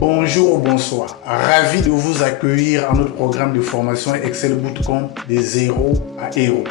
Bonjour ou bonsoir, ravi de vous accueillir à notre programme de formation Excel Bootcamp de zéro à héros.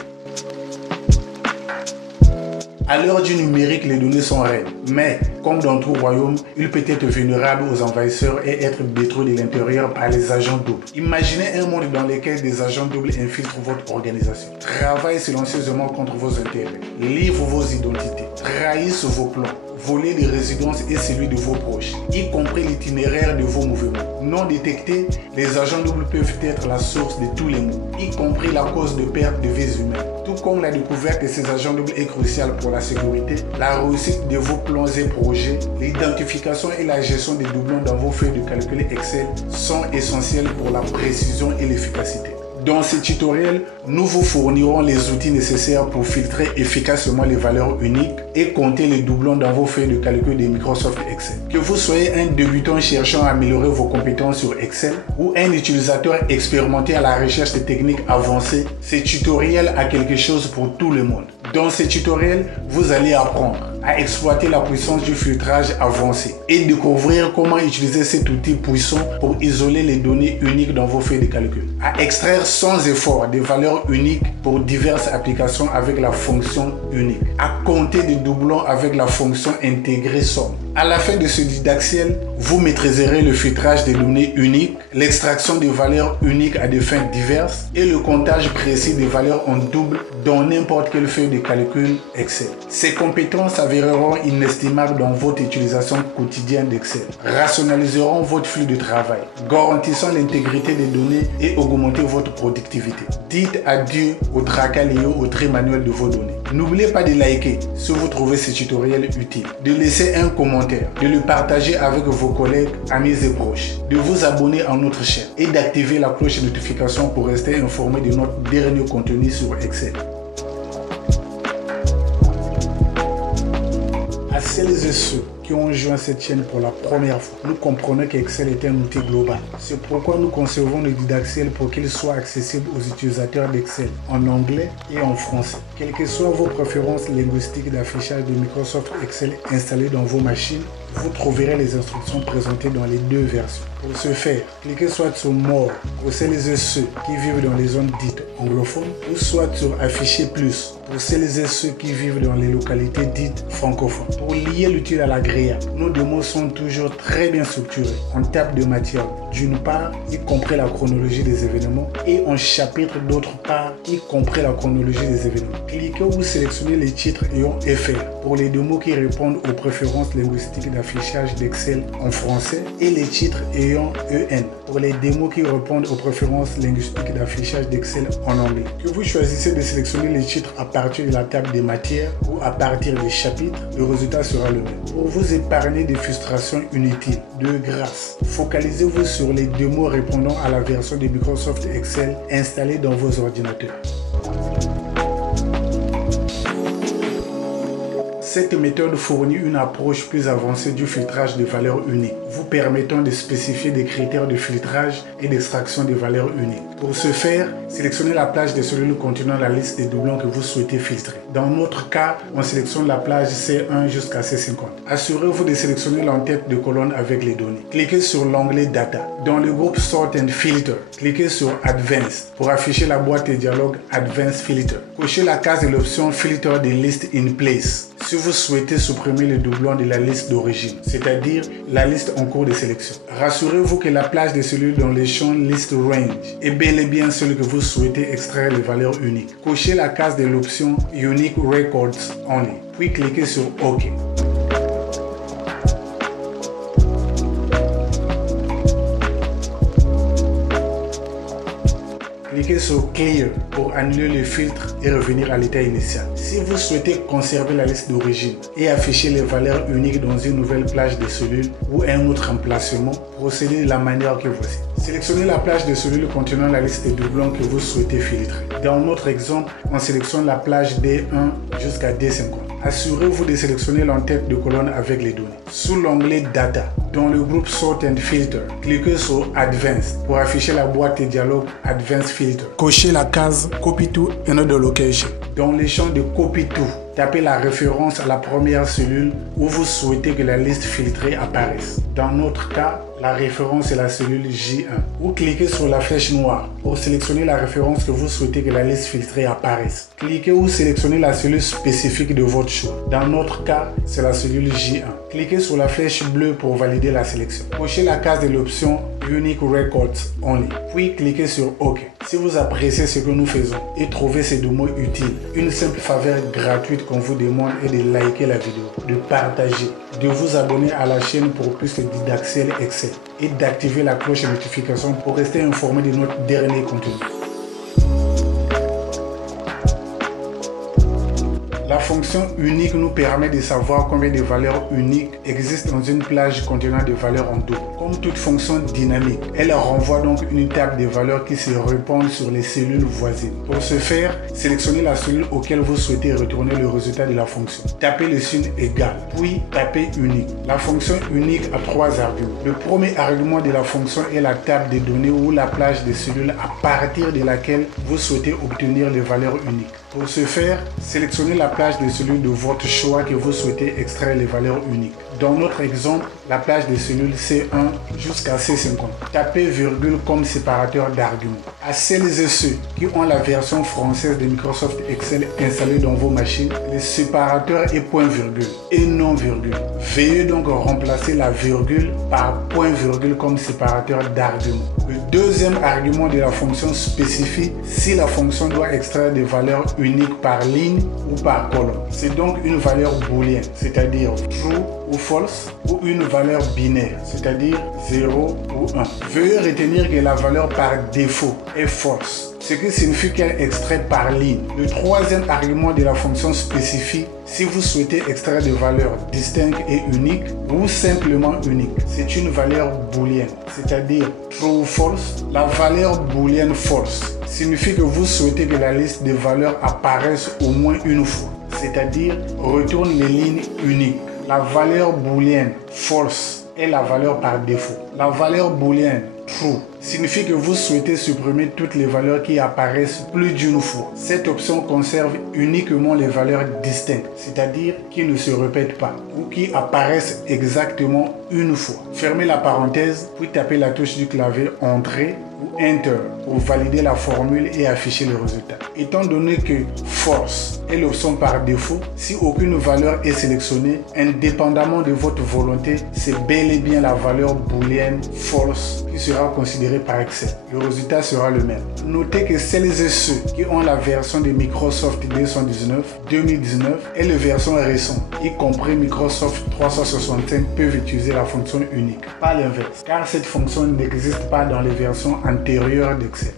À l'heure du numérique, les données sont reines, mais comme dans tout royaume, il peut être vulnérable aux envahisseurs et être détruit de l'intérieur par les agents doubles. Imaginez un monde dans lequel des agents doubles infiltrent votre organisation, travaillent silencieusement contre vos intérêts, livrent vos identités, trahissent vos plans, voler les résidences et celui de vos proches, y compris l'itinéraire de vos mouvements. Non détectés, les agents doubles peuvent être la source de tous les maux, y compris la cause de perte de vies humaines. Tout comme la découverte de ces agents doubles est cruciale pour la sécurité, la réussite de vos plans et projets, l'identification et la gestion des doublons dans vos feuilles de calcul Excel sont essentielles pour la précision et l'efficacité. Dans ce tutoriel, nous vous fournirons les outils nécessaires pour filtrer efficacement les valeurs uniques et compter les doublons dans vos feuilles de calcul de Microsoft Excel. Que vous soyez un débutant cherchant à améliorer vos compétences sur Excel ou un utilisateur expérimenté à la recherche de techniques avancées, ce tutoriel a quelque chose pour tout le monde. Dans ce tutoriel, vous allez apprendre à exploiter la puissance du filtrage avancé et découvrir comment utiliser cet outil puissant pour isoler les données uniques dans vos feuilles de calcul, à extraire sans effort des valeurs uniques pour diverses applications avec la fonction unique, à compter des doublons avec la fonction intégrée somme. À la fin de ce didacticiel, vous maîtriserez le filtrage des données uniques, l'extraction des valeurs uniques à des fins diverses et le comptage précis des valeurs en double dans n'importe quelle feuille de calcul Excel. Ces compétences s'avéreront inestimables dans votre utilisation quotidienne d'Excel, rationaliseront votre flux de travail, garantissant l'intégrité des données et augmenter votre productivité. Dites adieu au tracas lié au tri manuel de vos données. N'oubliez pas de liker si vous trouvez ce tutoriel utile, de laisser un commentaire, de le partager avec vos collègues, amis et proches, de vous abonner à notre chaîne et d'activer la cloche de notification pour rester informé de notre dernier contenu sur Excel. À celles et ceux qui ont joint cette chaîne pour la première fois, nous comprenons qu'Excel est un outil global. C'est pourquoi nous concevons le didacticiel pour qu'il soit accessible aux utilisateurs d'Excel en anglais et en français. Quelles que soient vos préférences linguistiques d'affichage de Microsoft Excel installées dans vos machines, vous trouverez les instructions présentées dans les deux versions. Pour ce faire, cliquez soit sur More pour celles et ceux qui vivent dans les zones dites anglophones ou soit sur Afficher plus pour celles et ceux qui vivent dans les localités dites francophones. Pour lier l'utile à l'agréable, nos démos sont toujours très bien structurés en table de matière d'une part, y compris la chronologie des événements, et en chapitre d'autre part, y compris la chronologie des événements. Cliquez ou sélectionnez les titres ayant FR pour les démos qui répondent aux préférences linguistiques d'affichage d'Excel en français et les titres ayant EN pour les démos qui répondent aux préférences linguistiques d'affichage d'Excel en anglais. Que vous choisissez de sélectionner les titres à partir de la table des matières ou à partir des chapitres, le résultat sera le même. Pour vous épargner des frustrations inutiles, de grâce, focalisez-vous sur les démos répondant à la version de Microsoft Excel installée dans vos ordinateurs. Cette méthode fournit une approche plus avancée du filtrage de valeurs uniques, vous permettant de spécifier des critères de filtrage et d'extraction des valeurs uniques. Pour ce faire, sélectionnez la plage des cellules contenant la liste des doublons que vous souhaitez filtrer. Dans notre cas, on sélectionne la plage C1 jusqu'à C50. Assurez-vous de sélectionner l'entête de colonne avec les données. Cliquez sur l'onglet Data. Dans le groupe Sort and Filter, cliquez sur Advanced pour afficher la boîte de dialogue Advanced Filter. Cochez la case de l'option Filter the List in Place si vous souhaitez supprimer le doublon de la liste d'origine, c'est-à-dire la liste en cours de sélection. Rassurez-vous que la plage de cellules dans les champs List Range est bel et bien celle que vous souhaitez extraire les valeurs uniques. Cochez la case de l'option Unique Records Only, puis cliquez sur OK. Cliquez sur Clear pour annuler le filtre et revenir à l'état initial. Si vous souhaitez conserver la liste d'origine et afficher les valeurs uniques dans une nouvelle plage de cellules ou un autre emplacement, procédez de la manière que voici. Sélectionnez la plage de cellules contenant la liste des doublons que vous souhaitez filtrer. Dans notre exemple, on sélectionne la plage D1 jusqu'à D50. Assurez-vous de sélectionner l'entête de colonne avec les données. Sous l'onglet Data, dans le groupe Sort and Filter, cliquez sur Advanced pour afficher la boîte de dialogue Advanced Filter. Cochez la case Copy to Another Location. Dans les champs de Copy to, tapez la référence à la première cellule où vous souhaitez que la liste filtrée apparaisse. Dans notre cas, la référence est la cellule J1. Vous cliquez sur la flèche noire pour sélectionner la référence que vous souhaitez que la liste filtrée apparaisse. Cliquez ou sélectionnez la cellule spécifique de votre choix. Dans notre cas, c'est la cellule J1. Cliquez sur la flèche bleue pour valider la sélection. Cochez la case de l'option Unique Records Only, puis cliquez sur OK. Si vous appréciez ce que nous faisons et trouvez ces démos utiles, une simple faveur gratuite qu'on vous demande est de liker la vidéo, de partager, de vous abonner à la chaîne pour plus de didacticiel Excel et d'activer la cloche de notification pour rester informé de notre dernier contenu. La fonction unique nous permet de savoir combien de valeurs uniques existent dans une plage contenant des valeurs en double. Comme toute fonction dynamique, elle renvoie donc une table de valeurs qui se répandent sur les cellules voisines. Pour ce faire, sélectionnez la cellule auquel vous souhaitez retourner le résultat de la fonction. Tapez le signe égal, puis tapez unique. La fonction unique a 3 arguments. Le premier argument de la fonction est la table de données ou la plage de cellules à partir de laquelle vous souhaitez obtenir les valeurs uniques. Pour ce faire, sélectionnez la plage de cellules de votre choix que vous souhaitez extraire les valeurs uniques. Dans notre exemple, la plage de cellules C1 jusqu'à C50. Tapez virgule comme séparateur d'arguments. À celles et ceux qui ont la version française de Microsoft Excel installée dans vos machines, le séparateur est point virgule et non virgule. Veuillez donc remplacer la virgule par point virgule comme séparateur d'arguments. Le deuxième argument de la fonction spécifie si la fonction doit extraire des valeurs uniques par ligne ou par colonne. C'est donc une valeur booléenne, c'est-à-dire true ou false, ou une valeur binaire, c'est-à-dire 0 ou 1. Veuillez retenir que la valeur par défaut est false, ce qui signifie qu'elle extrait par ligne. Le troisième argument de la fonction spécifie si vous souhaitez extraire des valeurs distinctes et uniques ou simplement uniques. C'est une valeur booléenne, c'est-à-dire true ou false. La valeur booléenne false signifie que vous souhaitez que la liste des valeurs apparaisse au moins une fois, c'est-à-dire retourne les lignes uniques. La valeur booléenne false est la valeur par défaut. La valeur booléenne true signifie que vous souhaitez supprimer toutes les valeurs qui apparaissent plus d'une fois. Cette option conserve uniquement les valeurs distinctes, c'est-à-dire qui ne se répètent pas ou qui apparaissent exactement une fois. Fermez la parenthèse, puis tapez la touche du clavier Entrée ou Enter pour valider la formule et afficher le résultat. Étant donné que False est l'option par défaut, si aucune valeur est sélectionnée, indépendamment de votre volonté, c'est bel et bien la valeur booléenne False qui sera considérée par Excel. Le résultat sera le même. Notez que celles et ceux qui ont la version de Microsoft 2019 et les versions récentes, y compris Microsoft 365, peuvent utiliser la fonction unique. Pas l'inverse, car cette fonction n'existe pas dans les versions antérieures d'Excel.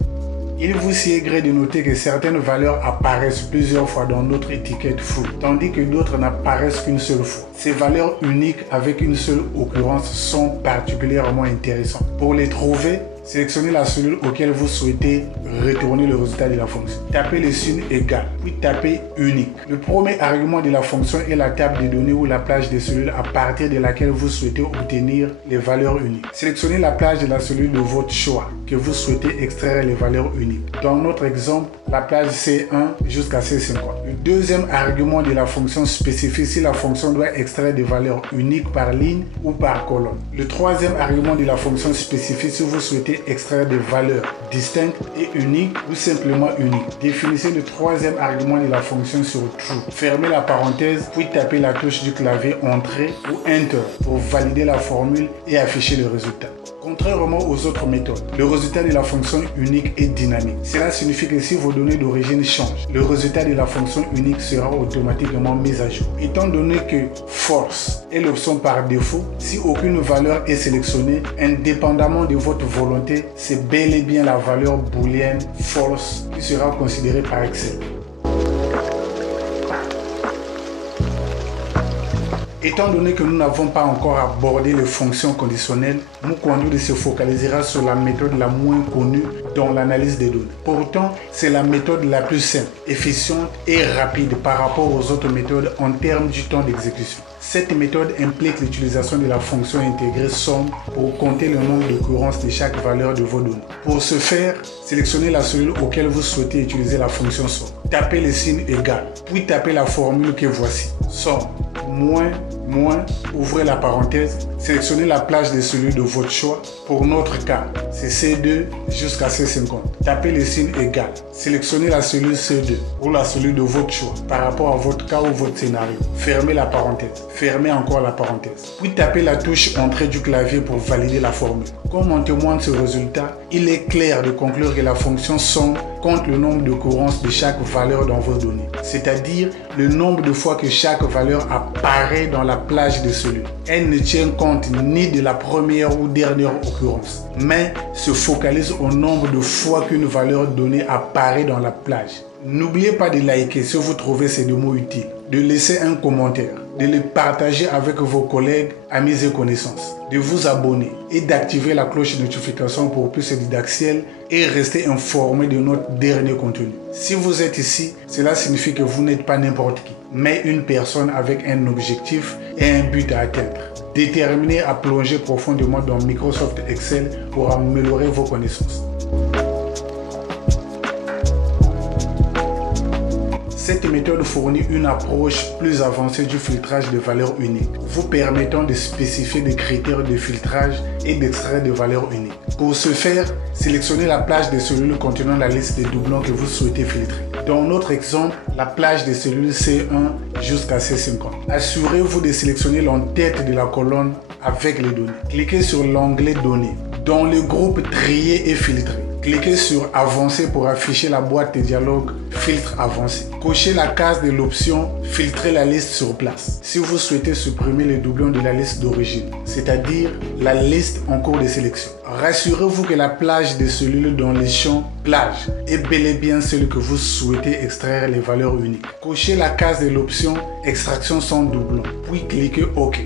Il vous sied gré de noter que certaines valeurs apparaissent plusieurs fois dans notre étiquette full, tandis que d'autres n'apparaissent qu'une seule fois. Ces valeurs uniques avec une seule occurrence sont particulièrement intéressantes. Pour les trouver, sélectionnez la cellule auquel vous souhaitez retourner le résultat de la fonction. Tapez le signe égal, puis tapez unique. Le premier argument de la fonction est la table de données ou la plage de cellules à partir de laquelle vous souhaitez obtenir les valeurs uniques. Sélectionnez la plage de la cellule de votre choix que vous souhaitez extraire les valeurs uniques. Dans notre exemple, la plage C1 jusqu'à C50. Le deuxième argument de la fonction spécifie si la fonction doit extraire des valeurs uniques par ligne ou par colonne. Le troisième argument de la fonction spécifie si vous souhaitez extraire des valeurs distinctes et uniques ou simplement uniques. Définissez le troisième argument de la fonction sur True. Fermez la parenthèse, puis tapez la touche du clavier Entrée ou Enter pour valider la formule et afficher le résultat. Contrairement aux autres méthodes, le résultat de la fonction unique est dynamique. Cela signifie que si vos données d'origine changent, le résultat de la fonction unique sera automatiquement mis à jour. Étant donné que False est l'option par défaut, si aucune valeur est sélectionnée, indépendamment de votre volonté, c'est bel et bien la valeur booléenne False qui sera considérée par Excel. Étant donné que nous n'avons pas encore abordé les fonctions conditionnelles, mon conduit se focalisera sur la méthode la moins connue dans l'analyse des données. Pourtant, c'est la méthode la plus simple, efficiente et rapide par rapport aux autres méthodes en termes du temps d'exécution. Cette méthode implique l'utilisation de la fonction intégrée somme pour compter le nombre d'occurrences de chaque valeur de vos données. Pour ce faire, sélectionnez la cellule auquel vous souhaitez utiliser la fonction somme. Tapez le signe égal, puis tapez la formule que voici. Somme, moins, ouvrez la parenthèse, sélectionnez la plage de cellules de votre choix. Pour notre cas, c'est C2 jusqu'à C50. Tapez le signe égal, sélectionnez la cellule C2 ou la cellule de votre choix par rapport à votre cas ou votre scénario. Fermez la parenthèse, fermez encore la parenthèse. Puis tapez la touche entrée du clavier pour valider la formule. Comme en témoigne ce résultat, il est clair de conclure que la fonction somme compte le nombre d'occurrences de chaque valeur dans vos données, c'est-à-dire le nombre de fois que chaque valeur apparaît dans la plage de cellules. Elle ne tient compte ni de la première ou dernière occurrence, mais se focalise au nombre de fois qu'une valeur donnée apparaît dans la plage. N'oubliez pas de liker si vous trouvez ces deux mots utiles, de laisser un commentaire, de le partager avec vos collègues, amis et connaissances, de vous abonner et d'activer la cloche de notification pour plus didacticiel et rester informé de notre dernier contenu. Si vous êtes ici, cela signifie que vous n'êtes pas n'importe qui, mais une personne avec un objectif et un but à atteindre, déterminé à plonger profondément dans Microsoft Excel pour améliorer vos connaissances. Cette méthode fournit une approche plus avancée du filtrage de valeurs uniques, vous permettant de spécifier des critères de filtrage et d'extraire des valeurs uniques. Pour ce faire, sélectionnez la plage des cellules contenant la liste des doublons que vous souhaitez filtrer. Dans notre exemple, la plage des cellules C1 jusqu'à C50. Assurez-vous de sélectionner l'en-tête de la colonne avec les données. Cliquez sur l'onglet Données. Dans le groupe Trier et filtrer, cliquez sur Avancer pour afficher la boîte de dialogue Filtre avancé. Cochez la case de l'option Filtrer la liste sur place si vous souhaitez supprimer les doublons de la liste d'origine, c'est-à-dire la liste en cours de sélection. Rassurez-vous que la plage de cellules dans les champs plage est bel et bien celle que vous souhaitez extraire les valeurs uniques. Cochez la case de l'option Extraction sans doublon, puis cliquez OK.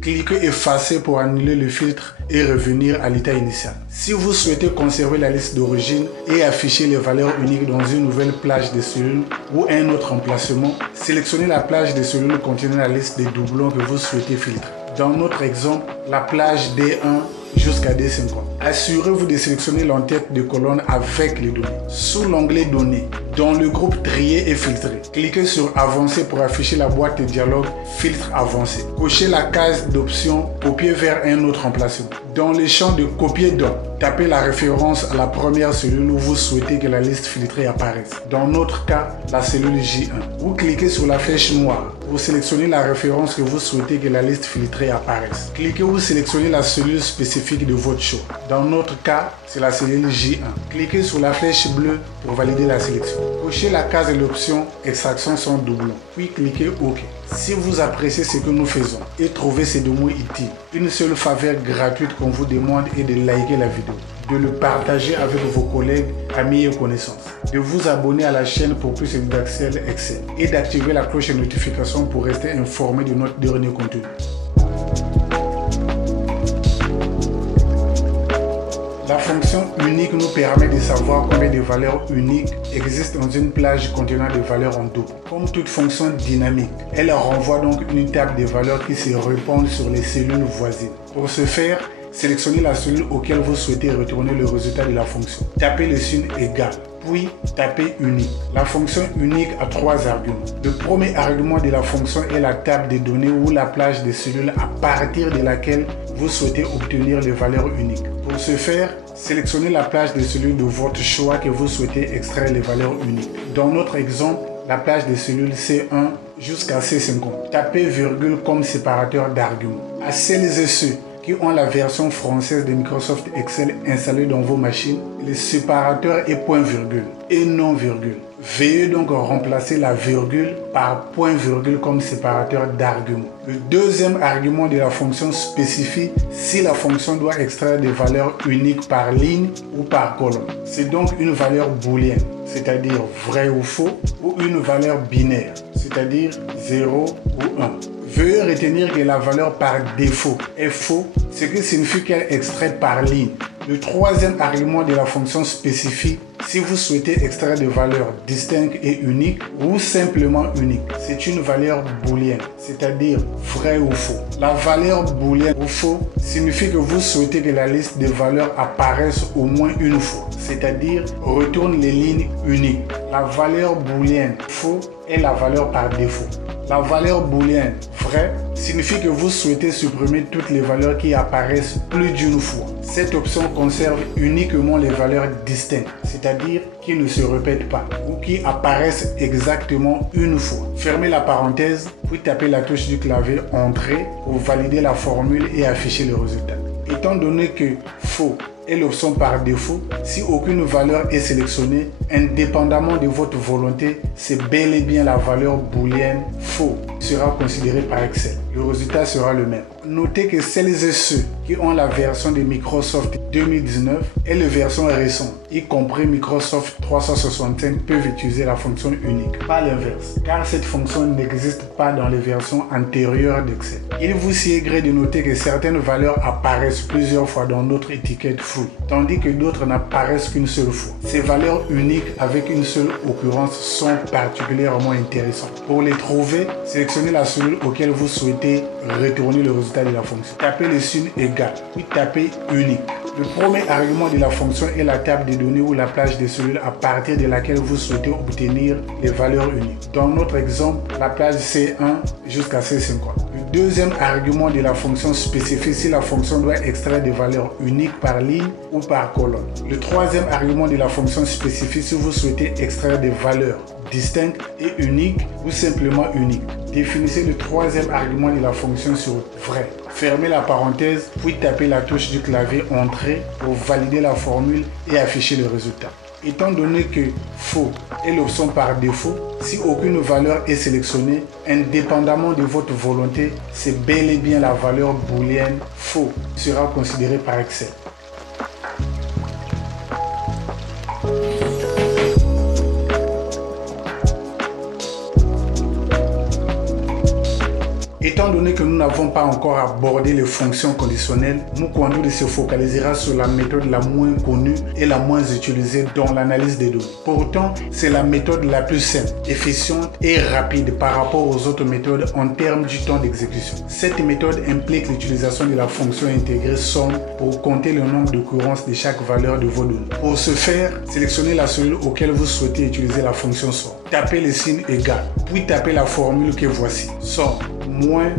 Cliquez Effacer pour annuler le filtre et revenir à l'état initial. Si vous souhaitez conserver la liste d'origine et afficher les valeurs uniques dans une nouvelle plage de cellules ou un autre emplacement, sélectionnez la plage de cellules contenant la liste des doublons que vous souhaitez filtrer. Dans notre exemple, la plage D1 jusqu'à D50. Assurez-vous de sélectionner l'en-tête de colonne avec les données. Sous l'onglet Données, dans le groupe Trier et filtrer, cliquez sur Avancer pour afficher la boîte de dialogue Filtre avancé. Cochez la case d'option Copier vers un autre emplacement. Dans le champ de Copier dans, tapez la référence à la première cellule où vous souhaitez que la liste filtrée apparaisse. Dans notre cas, la cellule J1. Vous cliquez sur la flèche noire pour sélectionner la référence que vous souhaitez que la liste filtrée apparaisse. Cliquez ou sélectionnez la cellule spécifique de votre choix. Dans notre cas, c'est la cellule J1. Cliquez sur la flèche bleue pour valider la sélection. Cochez la case de l'option Extraction sans doublon, puis cliquez OK. Si vous appréciez ce que nous faisons et trouvez ces démos utiles, une seule faveur gratuite qu'on vous demande est de liker la vidéo, de le partager avec vos collègues, amis et connaissances, de vous abonner à la chaîne pour plus d'accès Excel et d'activer la cloche de notification pour rester informé de notre dernier contenu. La fonction unique nous permet de savoir combien de valeurs uniques existent dans une plage contenant des valeurs en double. Comme toute fonction dynamique, elle renvoie donc une table de valeurs qui se répandent sur les cellules voisines. Pour ce faire, sélectionnez la cellule auquel vous souhaitez retourner le résultat de la fonction. Tapez le signe égal, puis tapez unique. La fonction unique a 3 arguments. Le premier argument de la fonction est la table de données ou la plage de cellules à partir de laquelle vous souhaitez obtenir les valeurs uniques. Pour ce faire, sélectionnez la plage de cellules de votre choix que vous souhaitez extraire les valeurs uniques. Dans notre exemple, la plage de cellules C1 jusqu'à C50. Tapez virgule comme séparateur d'arguments. À celles et ceux qui ont la version française de Microsoft Excel installée dans vos machines, le séparateur est point virgule et non virgule. Veuillez donc remplacer la virgule par point-virgule comme séparateur d'argument. Le deuxième argument de la fonction spécifie si la fonction doit extraire des valeurs uniques par ligne ou par colonne. C'est donc une valeur booléenne, c'est-à-dire vrai ou faux, ou une valeur binaire, c'est-à-dire 0 ou 1. Veuillez retenir que la valeur par défaut est faux, ce qui signifie qu'elle extrait par ligne. Le troisième argument de la fonction spécifie si vous souhaitez extraire des valeurs distinctes et uniques ou simplement uniques. C'est une valeur booléenne, c'est-à-dire vrai ou faux. La valeur booléenne ou faux signifie que vous souhaitez que la liste des valeurs apparaisse au moins une fois, c'est-à-dire retourne les lignes uniques. La valeur booléenne faux est la valeur par défaut. La valeur booléenne vrai signifie que vous souhaitez supprimer toutes les valeurs qui apparaissent plus d'une fois. Cette option conserve uniquement les valeurs distinctes, c'est-à-dire qui ne se répètent pas ou qui apparaissent exactement une fois. Fermez la parenthèse, puis tapez la touche du clavier Entrée pour valider la formule et afficher le résultat. Étant donné que faux est l'option par défaut, si aucune valeur est sélectionnée, indépendamment de votre volonté, c'est bel et bien la valeur booléenne faux qui sera considérée par Excel. Le résultat sera le même. Notez que celles et ceux qui ont la version de Microsoft 2019 et la version récente, y compris Microsoft 365, peuvent utiliser la fonction unique, pas l'inverse, car cette fonction n'existe pas dans les versions antérieures d'Excel. Il vous sied de noter que certaines valeurs apparaissent plusieurs fois dans notre étiquette full, tandis que d'autres n'apparaissent qu'une seule fois. Ces valeurs uniques avec une seule occurrence sont particulièrement intéressantes. Pour les trouver, sélectionnez la cellule auquel vous souhaitez retourner le résultat de la fonction. Tapez le signe égal, puis tapez unique. Le premier argument de la fonction est la table de données ou la plage de cellules à partir de laquelle vous souhaitez obtenir les valeurs uniques. Dans notre exemple, la plage C1 jusqu'à C50. Le deuxième argument de la fonction spécifie si la fonction doit extraire des valeurs uniques par ligne ou par colonne. Le troisième argument de la fonction spécifie si vous souhaitez extraire des valeurs distinctes et uniques ou simplement uniques. Définissez le troisième argument de la fonction sur vrai. Fermez la parenthèse, puis tapez la touche du clavier Entrée pour valider la formule et afficher le résultat. Étant donné que faux est l'option par défaut, si aucune valeur est sélectionnée, indépendamment de votre volonté, c'est bel et bien la valeur booléenne faux qui sera considérée par Excel. Étant donné que nous n'avons pas encore abordé les fonctions conditionnelles, Mukondu se focalisera sur la méthode la moins connue et la moins utilisée dans l'analyse des données. Pourtant, c'est la méthode la plus simple, efficiente et rapide par rapport aux autres méthodes en termes du temps d'exécution. Cette méthode implique l'utilisation de la fonction intégrée somme pour compter le nombre d'occurrences de chaque valeur de vos données. Pour ce faire, sélectionnez la cellule auquel vous souhaitez utiliser la fonction somme. Tapez le signe égal, puis tapez la formule que voici. Somme, moins,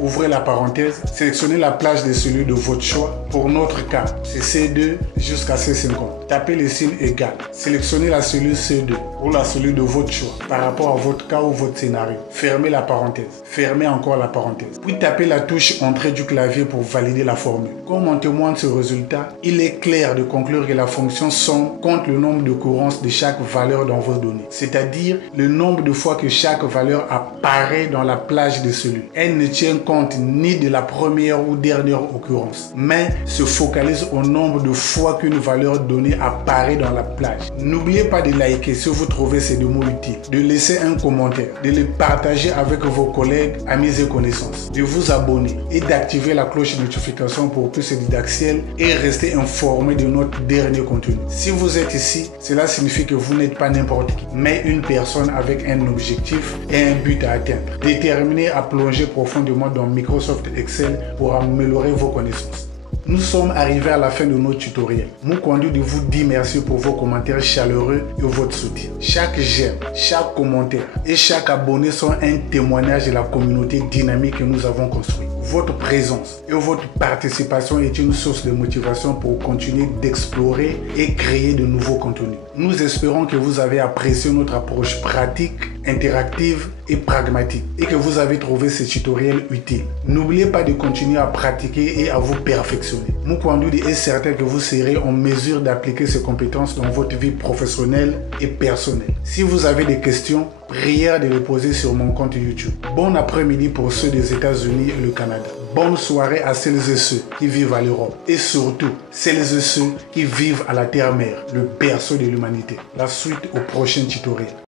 ouvrez la parenthèse, sélectionnez la plage de cellules de votre choix. Pour notre cas, c'est C2 jusqu'à C50. Tapez le signe égal, sélectionnez la cellule C2 ou la cellule de votre choix par rapport à votre cas ou votre scénario. Fermez la parenthèse, fermez encore la parenthèse. Puis tapez la touche Entrée du clavier pour valider la formule. Comme en témoigne ce résultat, il est clair de conclure que la fonction somme compte le nombre d'occurrences de chaque valeur dans vos données, c'est-à-dire le nombre de fois que chaque valeur apparaît dans la plage de cellules. Elle ne tient compte ni de la première ou dernière occurrence, mais se focalise au nombre de fois qu'une valeur donnée apparaît dans la plage. N'oubliez pas de liker si vous trouvez ces deux mots utiles, de laisser un commentaire, de les partager avec vos collègues, amis et connaissances, de vous abonner et d'activer la cloche de notification pour plus d'Axiel et rester informé de notre dernier contenu. Si vous êtes ici, cela signifie que vous n'êtes pas n'importe qui, mais une personne avec un objectif et un but à atteindre, déterminé à plonger profondément dans Microsoft Excel pour améliorer vos connaissances. Nous sommes arrivés à la fin de notre tutoriel. Mukondu de vous dire merci pour vos commentaires chaleureux et votre soutien. Chaque j'aime, chaque commentaire et chaque abonné sont un témoignage de la communauté dynamique que nous avons construite. Votre présence et votre participation est une source de motivation pour continuer d'explorer et créer de nouveaux contenus. Nous espérons que vous avez apprécié notre approche pratique, interactive et pragmatique et que vous avez trouvé ce tutoriel utile. N'oubliez pas de continuer à pratiquer et à vous perfectionner. Mukwandoudi est certain que vous serez en mesure d'appliquer ces compétences dans votre vie professionnelle et personnelle. Si vous avez des questions, prière de les poser sur mon compte YouTube. Bon après-midi pour ceux des États-Unis et le Canada. Bonne soirée à celles et ceux qui vivent à l'Europe. Et surtout, celles et ceux qui vivent à la Terre-Mère, le berceau de l'humanité. La suite au prochain tutoriel.